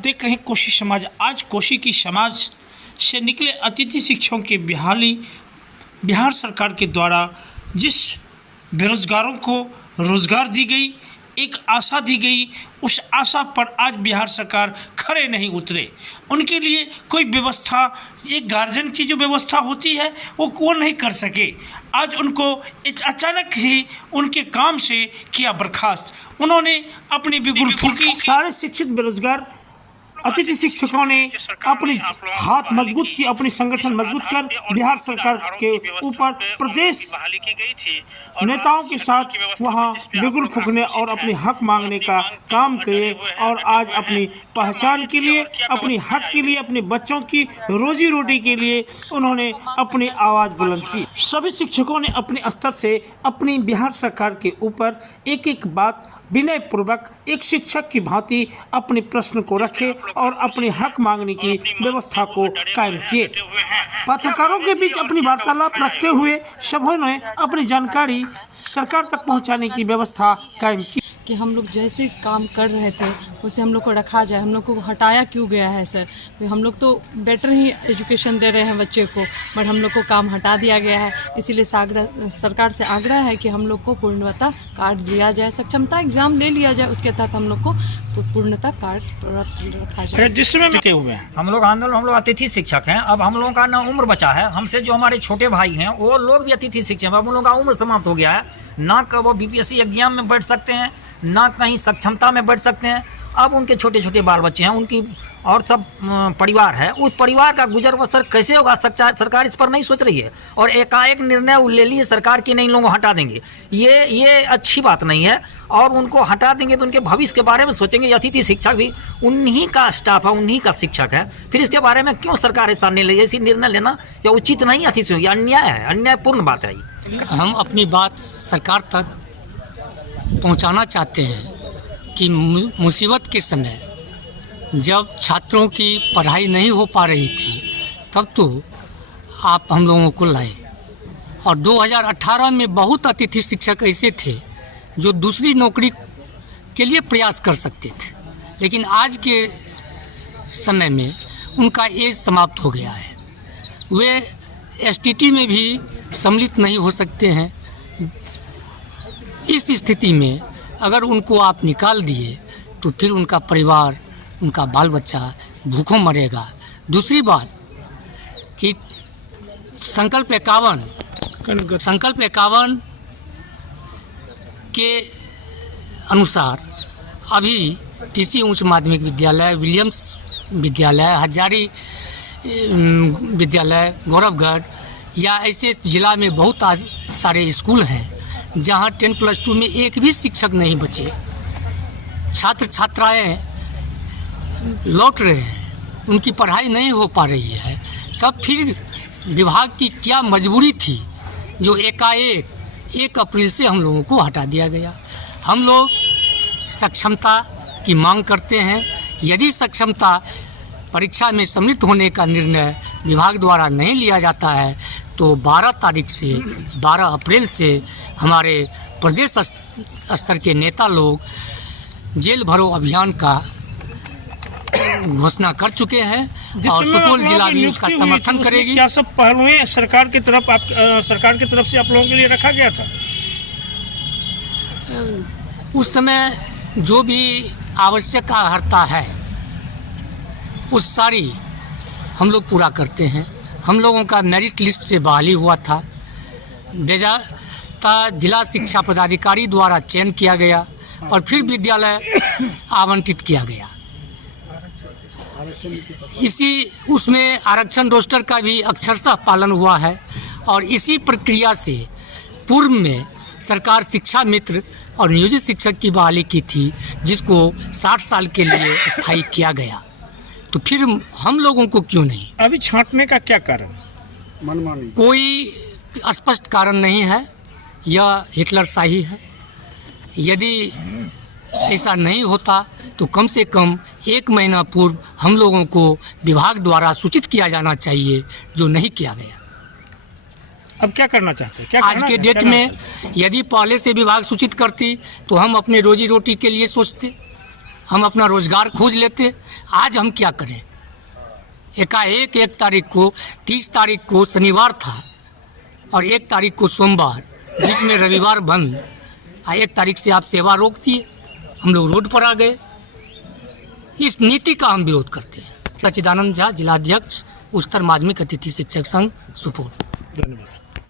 देख रहे हैं कोशी समाज। आज कोशी की समाज से निकले अतिथि शिक्षकों की बिहार सरकार के द्वारा जिस बेरोजगारों को रोजगार दी गई, एक आशा दी गई, उस आशा पर आज बिहार सरकार खड़े नहीं उतरे। उनके लिए कोई व्यवस्था, एक गार्जियन की जो व्यवस्था होती है वो नहीं कर सके। आज उनको अचानक ही उनके काम से किया बर्खास्त। उन्होंने अपनी बिगुल फूंकी। सारे शिक्षित बेरोजगार अतिथि शिक्षकों ने अपने हाथ मजबूत की, अपनी संगठन मजबूत कर बिहार सरकार के ऊपर प्रदेश नेताओं के साथ वहां बिगुल फूंकने और अपने हक मांगने का काम किए और आज अपनी पहचान के लिए, अपनी हक के लिए, अपने बच्चों की रोजी रोटी के लिए उन्होंने अपनी आवाज़ बुलंद की। सभी शिक्षकों ने अपने स्तर से अपनी बिहार सरकार के ऊपर एक एक बात विनय पूर्वक एक शिक्षक की भांति अपने प्रश्न को रखे और अपने हक मांगने की व्यवस्था को कायम किए। पत्रकारों के बीच अपनी वार्तालाप रखते हुए सबों ने अपनी जानकारी सरकार तक पहुंचाने की व्यवस्था कायम की कि हम लोग जैसे काम कर रहे थे उसे हम लोग को रखा जाए। हम लोग को हटाया क्यों गया है सर? तो हम लोग तो बेटर ही एजुकेशन दे रहे हैं बच्चे को, बट हम लोग को काम हटा दिया गया है। इसीलिए सरकार से आग्रह है कि हम लोग को पूर्णता कार्ड दिया जाए, सक्षमता एग्जाम ले लिया जाए, उसके तहत हम लोग को पूर्णता कार्ड रखा जाए। जिसमें लगे हुए हैं हम लोग अतिथि शिक्षक हैं। अब हम लोगों का ना उम्र बचा है, हमसे जो हमारे छोटे भाई हैं वो लोग भी अतिथि शिक्षक हैं। अब उन लोगों का उम्र समाप्त हो गया है, ना का वो बीपीएससी एग्जाम में बैठ सकते हैं, ना कहीं सक्षमता में बैठ सकते हैं। अब उनके छोटे छोटे बाल बच्चे हैं, उनकी और सब परिवार है, उस परिवार का गुजर बसर कैसे होगा? सरकार इस पर नहीं सोच रही है और एकाएक निर्णय ले लिए सरकार की नहीं लोगों को हटा देंगे। ये अच्छी बात नहीं है और उनको हटा देंगे तो उनके भविष्य के बारे में सोचेंगे। अतिथि शिक्षक भी उन्हीं का स्टाफ है, उन्हीं का शिक्षक है, फिर इसके बारे में क्यों सरकार ऐसा ऐसी निर्णय लेना या उचित नहीं? अतिथि ये अन्याय है, अन्यायपूर्ण बात है। हम अपनी बात सरकार तक पहुंचाना चाहते हैं कि मुसीबत के समय जब छात्रों की पढ़ाई नहीं हो पा रही थी तब तो आप हम लोगों को लाए, और 2018 में बहुत अतिथि शिक्षक ऐसे थे जो दूसरी नौकरी के लिए प्रयास कर सकते थे, लेकिन आज के समय में उनका एज समाप्त हो गया है। वे एसटीटी में भी सम्मिलित नहीं हो सकते हैं। इस स्थिति में अगर उनको आप निकाल दिए तो फिर उनका परिवार, उनका बाल बच्चा भूखों मरेगा। दूसरी बात कि संकल्प 51 के अनुसार अभी टीसी उच्च माध्यमिक विद्यालय, विलियम्स विद्यालय, हजारी विद्यालय, गौरवगढ़ या ऐसे ज़िला में बहुत सारे स्कूल हैं जहां 10+2 में एक भी शिक्षक नहीं बचे। छात्र छात्राएं लौट रहे हैं, उनकी पढ़ाई नहीं हो पा रही है। तब फिर विभाग की क्या मजबूरी थी जो एकाएक 1 अप्रैल से हम लोगों को हटा दिया गया। हम लोग सक्षमता की मांग करते हैं। यदि सक्षमता परीक्षा में सम्मिलित होने का निर्णय विभाग द्वारा नहीं लिया जाता है तो 12 अप्रैल से हमारे प्रदेश स्तर के नेता लोग जेल भरो अभियान का घोषणा कर चुके हैं और सुपौल जिला भी उसका समर्थन करेगी। क्या सब पहलुएं सरकार की तरफ से आप लोगों के लिए रखा गया था? उस समय जो भी आवश्यक अर्हता है उस सारी हम लोग पूरा करते हैं। हम लोगों का मेरिट लिस्ट से बहाली हुआ था, बेजाता जिला शिक्षा पदाधिकारी द्वारा चयन किया गया और फिर विद्यालय आवंटित किया गया। उसमें आरक्षण रोस्टर का भी अक्षरशः पालन हुआ है और इसी प्रक्रिया से पूर्व में सरकार शिक्षा मित्र और नियोजित शिक्षक की बहाली की थी, जिसको 60 साल के लिए स्थायी किया गया। तो फिर हम लोगों को क्यों नहीं? अभी छांटने का क्या कारण? मनमानी कोई स्पष्ट कारण नहीं है, यह हिटलरशाही है। यदि ऐसा नहीं होता तो कम से कम 1 महीना पूर्व हम लोगों को विभाग द्वारा सूचित किया जाना चाहिए, जो नहीं किया गया। अब क्या करना चाहते हैं? आज के डेट में यदि पहले से विभाग सूचित करती तो हम अपने रोजी रोटी के लिए सोचते। हम अपना रोजगार खोज लेते। आज हम क्या करें? एकाएक 1 तारीख को, 30 तारीख को शनिवार था और 1 तारीख को सोमवार, जिसमें रविवार बंद, 1 तारीख से आप सेवा रोक दिए, हम लोग रोड पर आ गए। इस नीति का हम विरोध करते हैं। सच्चिदानंद झा, जिलाध्यक्ष उच्चतर माध्यमिक अतिथि शिक्षक संघ, सुपौल। धन्यवाद।